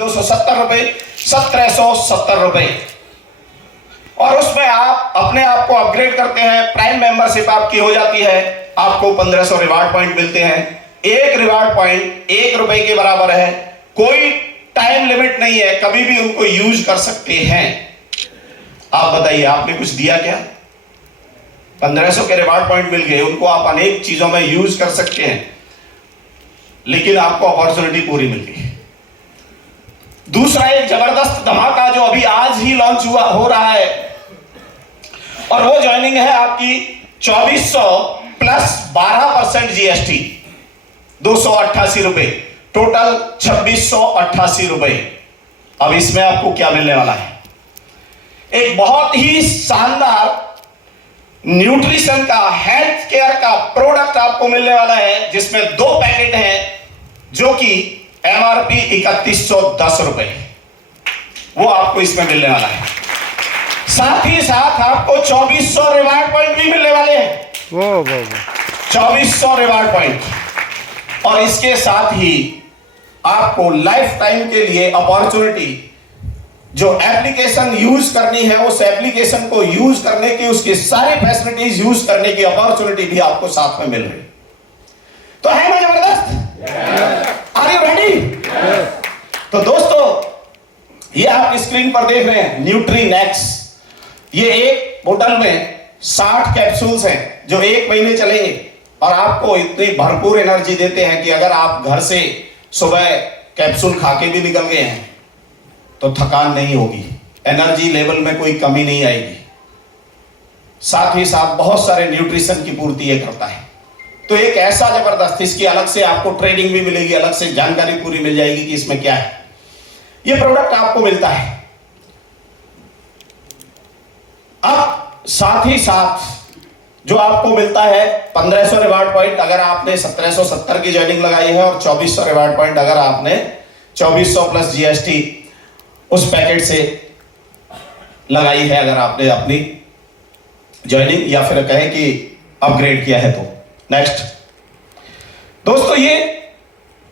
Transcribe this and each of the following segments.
₹270, ₹1770, और उसमें आप अपने आप को अपग्रेड करते हैं। प्राइम मेंबरशिप आपकी हो जाती है, आपको 1500 रिवार्ड पॉइंट मिलते हैं। एक रिवार्ड पॉइंट ₹1 के बराबर है, कोई टाइम लिमिट नहीं है, कभी भी उनको यूज कर सकते हैं। आप बताइए, आपने कुछ दिया क्या? 1500 के रिवार्ड पॉइंट मिल गए, उनको आप अनेक चीजों में यूज कर सकते हैं, लेकिन आपको अपॉर्चुनिटी पूरी मिल गई। दूसरा एक जबरदस्त धमाका जो अभी आज ही लॉन्च हो रहा है, और वो ज्वाइनिंग है आपकी 2400 प्लस 12% जीएसटी, ₹288, टोटल ₹2688। अब इसमें आपको क्या मिलने वाला है? एक बहुत ही शानदार न्यूट्रिशन का, हेल्थ केयर का प्रोडक्ट आपको मिलने वाला है, जिसमें 2 पैकेट हैं, जो कि एमआरपी ₹3110, वो आपको इसमें मिलने वाला है। साथ ही साथ आपको 2400 रिवार्ड पॉइंट भी मिलने वाले हैं। 2400 रिवार्ड पॉइंट, और इसके साथ ही आपको लाइफ टाइम के लिए अपॉर्चुनिटी, जो एप्लीकेशन यूज करनी है उस एप्लीकेशन को यूज करने की, उसकी सारी फैसिलिटीज यूज करने की अपॉर्चुनिटी भी आपको साथ में मिल रही। तो है ना जबरदस्त? Are you ready? तो दोस्तों, ये आप स्क्रीन पर देख रहे हैं न्यूट्रीनेक्स। ये एक बोतल में 60 कैप्सूल्स हैं, जो 1 महीने चलेंगे, और आपको इतनी भरपूर एनर्जी देते हैं कि अगर आप घर से सुबह कैप्सूल खा के भी निकल गए हैं तो थकान नहीं होगी, एनर्जी लेवल में कोई कमी नहीं आएगी। साथ ही साथ बहुत सारे न्यूट्रिशन की पूर्ति ये करता है। तो एक ऐसा जबरदस्त, इसकी अलग से आपको ट्रेनिंग भी मिलेगी, अलग से जानकारी पूरी मिल जाएगी कि इसमें क्या है। ये प्रोडक्ट आपको मिलता है। अब साथ ही साथ जो आपको मिलता है 1500 रिवार्ड पॉइंट अगर आपने 1770 की ज्वाइनिंग लगाई है, और 2400 रिवार्ड पॉइंट अगर आपने 2400 प्लस जीएसटी उस पैकेट से लगाई है, अगर आपने अपनी ज्वाइनिंग या फिर कहें कि अपग्रेड किया है तो। नेक्स्ट दोस्तों, ये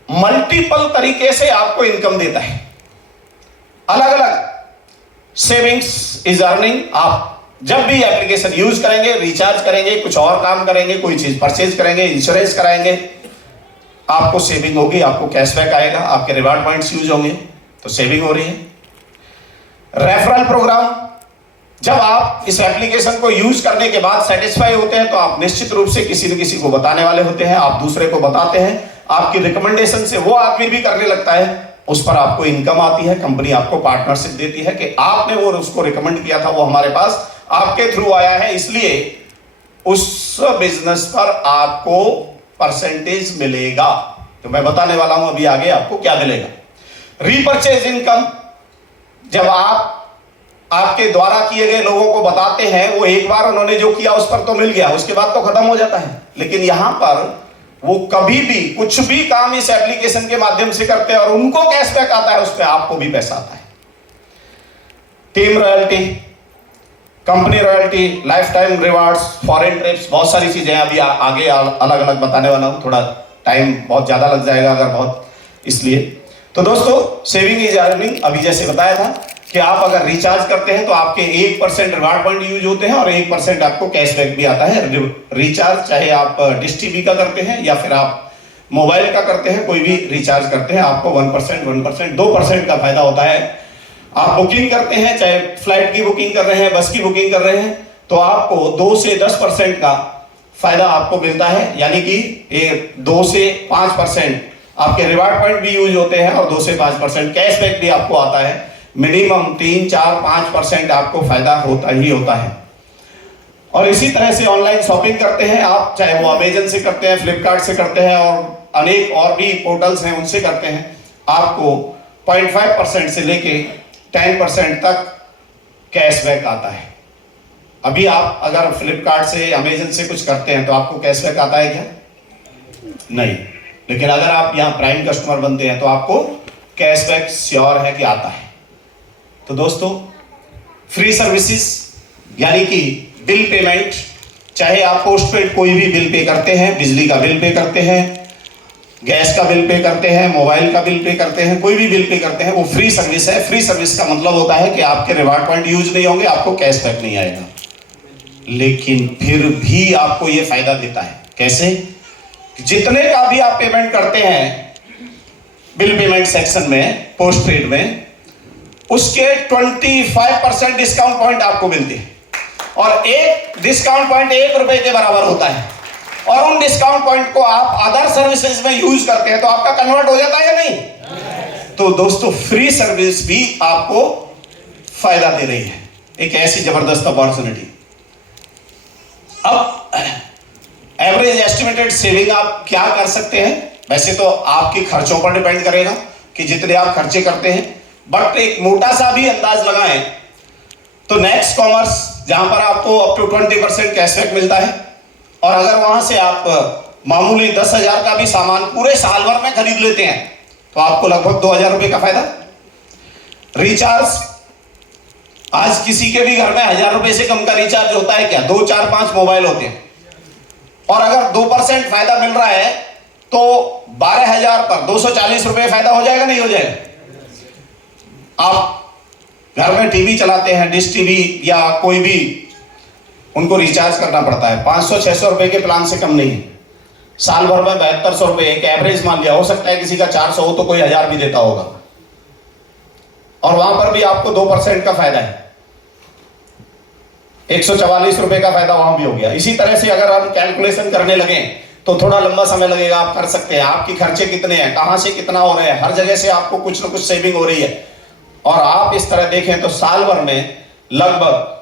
मल्टीपल तरीके से आपको इनकम देता है। अलग अलग सेविंग्स इज अर्निंग। आप जब भी एप्लीकेशन यूज करेंगे, रिचार्ज करेंगे, कुछ और काम करेंगे, कोई चीज परचेज करेंगे, इंश्योरेंस कराएंगे, आपको सेविंग होगी, आपको कैशबैक आएगा, आपके रिवार्ड पॉइंट्स यूज होंगे, तो सेविंग हो रही है। रेफरल प्रोग्राम, जब आप इस एप्लीकेशन को यूज करने के बाद सेटिस्फाई होते हैं तो आप निश्चित रूप से किसी न किसी को बताने वाले होते हैं, आप दूसरे को बताते हैं, आपकी रिकमेंडेशन से वो आदमी भी करने लगता है, उस पर आपको इनकम आती है। कंपनी आपको पार्टनरशिप देती है कि आपने वो उसको रिकमेंड किया था, वो हमारे पास आपके थ्रू आया है, इसलिए उस बिजनेस पर आपको परसेंटेज मिलेगा। तो मैं बताने वाला हूं अभी आगे आपको क्या मिलेगा। रीपरचेज इनकम, जब आप आपके द्वारा किए गए लोगों को बताते हैं, वो एक बार उन्होंने जो किया उस पर तो मिल गया, उसके बाद तो खत्म हो जाता है, लेकिन यहां पर वो कभी भी कुछ भी काम इस एप्लीकेशन के माध्यम से करते हैं और उनको कैशबैक आता है, उस पर आपको भी पैसा आता है। Team royalty, company royalty, life time rewards, foreign trips, बहुत सारी चीजें अभी आगे अलग अलग बताने वाला हूं, थोड़ा टाइम बहुत ज्यादा लग जाएगा अगर बहुत, इसलिए। तो दोस्तों, सेविंग इज अर्निंग, अभी जैसे बताया था कि आप अगर रिचार्ज करते हैं तो आपके 1% रिवार्ड पॉइंट यूज होते हैं और 1% आपको कैशबैक भी आता है। रिचार्ज चाहे आप डिश टीवी का करते हैं या फिर आप मोबाइल का करते हैं, कोई भी रिचार्ज करते हैं, आपको 1%, 2% का फायदा होता है। आप बुकिंग करते हैं, चाहे फ्लाइट की बुकिंग कर रहे हैं, बस की बुकिंग कर रहे हैं, तो आपको 2 से 10% का फायदा आपको मिलता है, यानी कि 2 से 5% आपके रिवार्ड पॉइंट भी यूज होते हैं और 2 से 5% कैशबैक भी आपको आता है। मिनिमम 3, 4, 5% आपको फायदा होता ही होता है। और इसी तरह से ऑनलाइन शॉपिंग करते हैं आप, चाहे वो अमेजन से करते हैं, फ्लिपकार्ट से करते हैं और अनेक और भी पोर्टल्स हैं उनसे करते हैं, आपको 0.5% से लेके 10% तक कैशबैक आता है। अभी आप अगर फ्लिपकार्ट से, अमेजन से कुछ करते हैं तो आपको कैशबैक आता है क्या? नहीं, लेकिन अगर आप यहाँ प्राइम कस्टमर बनते हैं तो आपको कैशबैक श्योर है कि आता है। तो दोस्तों, फ्री सर्विसेज यानी कि बिल पेमेंट, चाहे आप पोस्टपेड कोई भी बिल पे करते हैं, बिजली का बिल पे करते हैं, गैस का बिल पे करते हैं, मोबाइल का बिल पे करते हैं, कोई भी बिल पे करते हैं, वो फ्री सर्विस है। फ्री सर्विस का मतलब होता है कि आपके रिवार्ड पॉइंट यूज नहीं होंगे, आपको कैशबैक नहीं आएगा, लेकिन फिर भी आपको ये फायदा देता है। कैसे? जितने का भी आप पेमेंट करते हैं बिल पेमेंट सेक्शन में, पोस्ट पेड में, उसके 25% डिस्काउंट पॉइंट आपको मिलते हैं, और एक डिस्काउंट पॉइंट 1 रुपए के बराबर होता है, और उन डिस्काउंट पॉइंट को आप अदर सर्विसेज में यूज करते हैं तो आपका कन्वर्ट हो जाता है या नहीं? तो दोस्तों, फ्री सर्विस भी आपको फायदा दे रही है, एक ऐसी जबरदस्त अपॉर्चुनिटी। अब एवरेज एस्टिमेटेड सेविंग आप क्या कर सकते हैं? वैसे तो आपके खर्चों पर डिपेंड करेगा कि जितने आप खर्चे करते हैं, बट एक मोटा सा भी अंदाज लगाएं तो नेक्स्ट कॉमर्स, जहां पर आपको अप टू 20% कैशबैक मिलता है, और अगर वहां से आप मामूली 10,000 का भी सामान पूरे साल भर में खरीद लेते हैं तो आपको लगभग 2,000 रुपए का फायदा। रिचार्ज, आज किसी के भी घर में 1,000 रुपए से कम का रिचार्ज होता है क्या? 2, 4, 5 मोबाइल होते हैं, और अगर 2% फायदा मिल रहा है तो 12,000 पर 240 रुपए फायदा हो जाएगा, नहीं हो जाएगा? आप घर में टीवी चलाते हैं, डिश टीवी या कोई भी, उनको रिचार्ज करना पड़ता है, 500-600 रुपए के प्लान से कम नहीं है। साल भर में 7200 रुपए एक एवरेज मान लिया, हो सकता है किसी का 400 हो तो कोई 1000 भी देता होगा, और वहां पर भी आपको 2% का फायदा है, 144 रुपए का फायदा वहां भी हो गया। इसी तरह से अगर हम कैलकुलेशन करने लगे तो थोड़ा लंबा समय लगेगा, आप कर सकते हैं। आपकी खर्चे कितने हैं, कहां से कितना हो रहे हैं, हर जगह से आपको कुछ ना कुछ सेविंग हो रही है, और आप इस तरह देखें तो साल भर में लगभग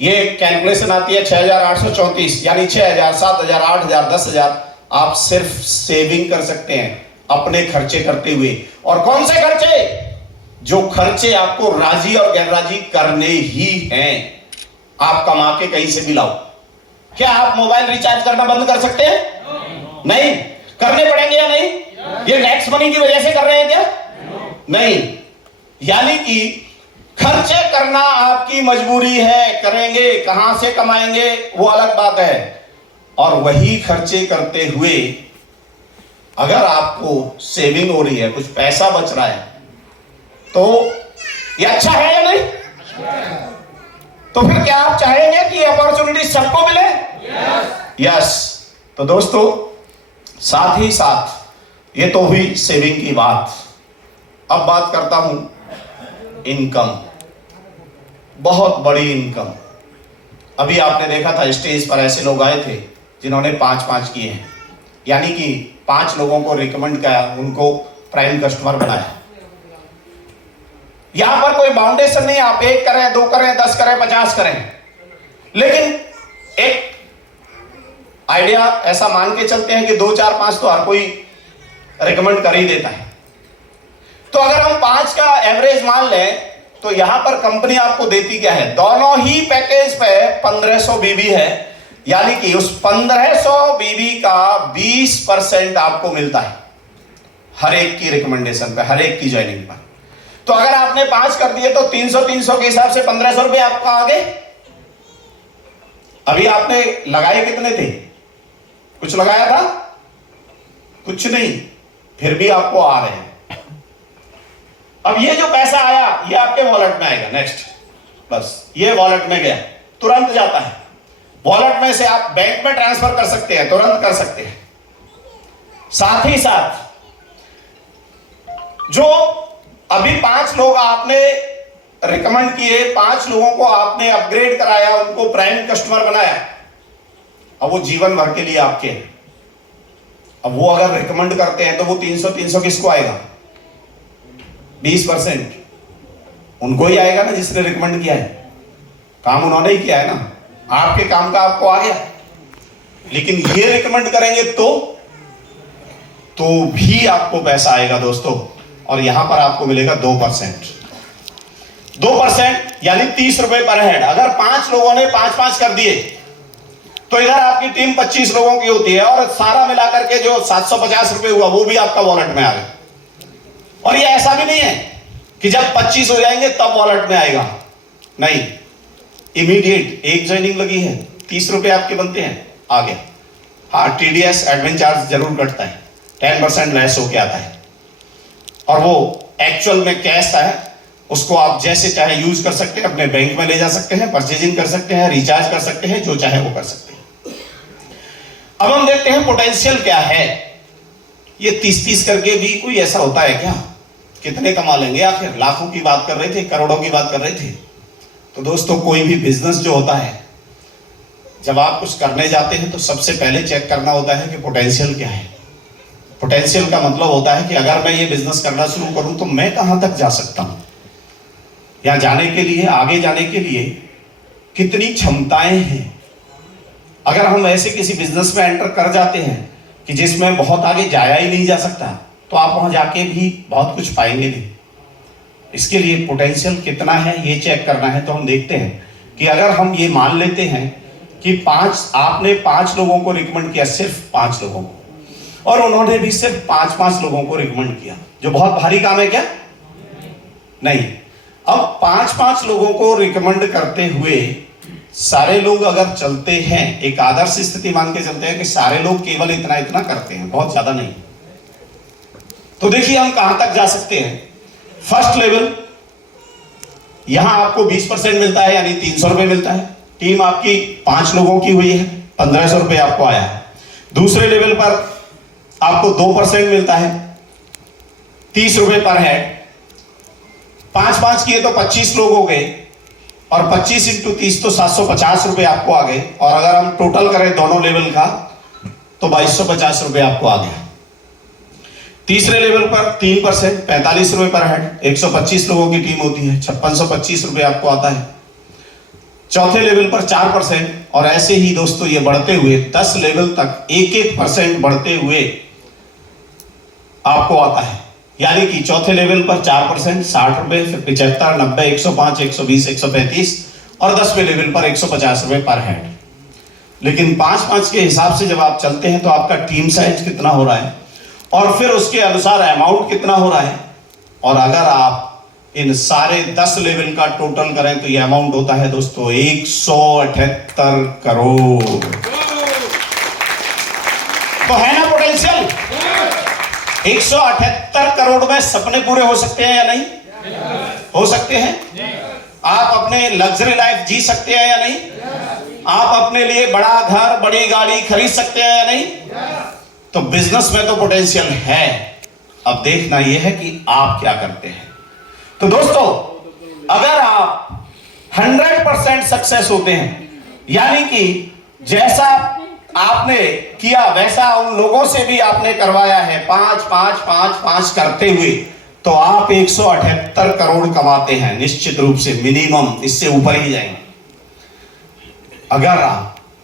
ये कैलकुलेशन आती है 6,834, यानी 6,000, 7,000, 8,000, 10,000 आप सिर्फ सेविंग कर सकते हैं अपने खर्चे करते हुए। और कौन से खर्चे? जो खर्चे आपको राजी और गैर राजी करने ही हैं, आप कमा के कहीं से भी लाओ। क्या आप मोबाइल रिचार्ज करना बंद कर सकते हैं? नहीं। करने पड़ेंगे या नहीं? ये नेक्स्ट मनी की वजह से कर रहे हैं क्या? नहीं। यानी कि खर्चे करना आपकी मजबूरी है, करेंगे, कहां से कमाएंगे वो अलग बात है, और वही खर्चे करते हुए अगर आपको सेविंग हो रही है, कुछ पैसा बच रहा है, तो ये अच्छा है या नहीं? तो फिर क्या आप चाहेंगे कि अपॉर्चुनिटी सबको मिले? यस। तो दोस्तों, साथ ही साथ ये तो हुई सेविंग की बात। अब बात करता हूं इनकम, बहुत बड़ी इनकम। अभी आपने देखा था स्टेज पर ऐसे लोग आए थे जिन्होंने 5-5 किए हैं, यानी कि 5 लोगों को रिकमेंड किया, उनको प्राइम कस्टमर बनाया। यहां पर कोई बाउंडेशन नहीं, आप 1 करें, 2 करें, 10 करें, 50 करें, लेकिन एक आइडिया ऐसा मान के चलते हैं कि 2, 4, 5 तो हर कोई रिकमेंड कर ही देता है। तो अगर हम 5 का एवरेज मान लें तो यहां पर कंपनी आपको देती क्या है? दोनों ही पैकेज पे 1500 बीबी है, यानी कि उस 1500 बीबी का 20% आपको मिलता है हर एक की रिकमेंडेशन पे, हर एक की ज्वाइनिंग पर। तो अगर आपने 5 कर दिए तो 300 के हिसाब से 1500 रुपए आपका आगे। अभी आपने लगाए कितने थे? कुछ लगाया था? कुछ नहीं, फिर भी आपको आ रहे हैं। अब ये जो पैसा आया ये आपके वॉलेट में आएगा। नेक्स्ट, बस ये वॉलेट में गया, तुरंत जाता है। वॉलेट में से आप बैंक में ट्रांसफर कर सकते हैं, तुरंत कर सकते हैं। साथ ही साथ जो अभी 5 लोग आपने रिकमेंड किए, 5 लोगों को आपने अपग्रेड कराया, उनको प्राइम कस्टमर बनाया, अब वो जीवन भर के लिए आपके हैं। अब वो अगर रिकमेंड करते हैं तो वो 300 किसको आएगा? 20% उनको ही आएगा ना, जिसने रिकमेंड किया है। काम उन्होंने ही किया है ना, आपके काम का आपको आ गया। लेकिन ये रिकमेंड करेंगे तो भी आपको पैसा आएगा दोस्तों, और यहां पर आपको मिलेगा 2%। 2% यानी 30 रुपए पर हेड। अगर 5 लोगों ने 5-5 कर दिए तो इधर आपकी टीम 25 लोगों की होती है, और सारा मिलाकर के जो 750 रुपए हुआ वो भी आपका वॉलेट में आ गया। और ये ऐसा भी नहीं है कि जब 25 हो जाएंगे तब वॉलेट में आएगा, नहीं, इमीडिएट। एक ज्वाइनिंग लगी है, 30 रुपए आपके बनते हैं, आ गया। हाँ, TDS एडमिन चार्ज जरूर कटता है, 10% लेस होके आता है, और वो एक्चुअल में कैश है, उसको आप जैसे चाहे यूज कर सकते हैं, अपने बैंक में ले जा सकते हैं, परचेजिंग कर सकते हैं, रिचार्ज कर सकते हैं, जो चाहे वो कर सकते हैं। अब हम देखते हैं पोटेंशियल क्या है। ये 30-30 करके भी कोई ऐसा होता है क्या? कितने कमा लेंगे आखिर? लाखों की बात कर रहे थे, करोड़ों की बात कर रहे थे। तो दोस्तों, कोई भी बिजनेस जो होता है, जब आप कुछ करने जाते हैं तो सबसे पहले चेक करना होता है कि पोटेंशियल क्या है। पोटेंशियल का मतलब होता है कि अगर मैं ये बिजनेस करना शुरू करूं तो मैं कहां तक जा सकता हूं, या जाने के लिए, आगे जाने के लिए कितनी क्षमताएं हैं। अगर हम ऐसे किसी बिजनेस में एंटर कर जाते हैं कि जिसमें बहुत आगे जाया ही नहीं जा सकता, तो आप वहां जाके भी बहुत कुछ पाएंगे नहीं। इसके लिए पोटेंशियल कितना है ये चेक करना है। तो हम देखते हैं कि अगर हम ये मान लेते हैं कि आपने 5 लोगों को रिकमेंड किया, सिर्फ 5 लोगों को, और उन्होंने भी सिर्फ 5-5 लोगों को रिकमेंड किया, जो बहुत भारी काम है क्या? नहीं। अब 5-5 लोगों को रिकमेंड करते हुए सारे लोग अगर चलते हैं, एक आदर्श स्थिति मान के चलते हैं कि सारे लोग केवल इतना इतना करते हैं, बहुत ज्यादा नहीं, तो देखिए हम कहां तक जा सकते हैं। फर्स्ट लेवल, यहां आपको 20% मिलता है, यानी 300 रुपए मिलता है। टीम आपकी 5 लोगों की हुई है, 1500 रुपए आपको आया है। दूसरे लेवल पर आपको 2% मिलता है, 30 रुपए पर हेड। 5-5 किए तो 25 लोग हो गए, और 25 इंटू 30 तो 750 रुपए आपको आ गए। और अगर हम टोटल करें दोनों लेवल का तो 2250 रुपए आपको आ गया। तीसरे लेवल पर 3%, 45 रुपए पर हेड, 125 लोगों की टीम होती है, 5625 रुपए आपको आता है। चौथे लेवल पर 4%, और ऐसे ही दोस्तों ये बढ़ते हुए 10 लेवल तक 1-1% बढ़ते हुए आपको आता है। यानी कि चौथे लेवल पर 4%, 60 रुपए, फिर 75, 90, 105, 120, 135, और 10वें लेवल पर 150 रुपए पर हेड। लेकिन 5-5 के हिसाब से जब आप चलते हैं तो आपका टीम साइज कितना हो रहा है, और फिर उसके अनुसार अमाउंट कितना हो रहा है, और अगर आप इन सारे 10 लेवल का टोटल करें तो ये अमाउंट होता है दोस्तों 178 करोड़। तो है ना पोटेंशियल? 178 करोड़ में सपने पूरे हो सकते हैं या नहीं? हो सकते हैं। आप अपने लग्जरी लाइफ जी सकते हैं या नहीं? आप अपने लिए बड़ा घर, बड़ी गाड़ी खरीद सकते हैं या नहीं? तो बिजनेस में तो पोटेंशियल है। अब देखना यह है कि आप क्या करते हैं। तो दोस्तों, अगर आप 100% सक्सेस होते हैं, यानी कि जैसा आपने किया वैसा उन लोगों से भी आपने करवाया है, 5-5-5-5 करते हुए, तो आप 178 करोड़ कमाते हैं निश्चित रूप से। मिनिमम इससे ऊपर ही जाएंगे। अगर आप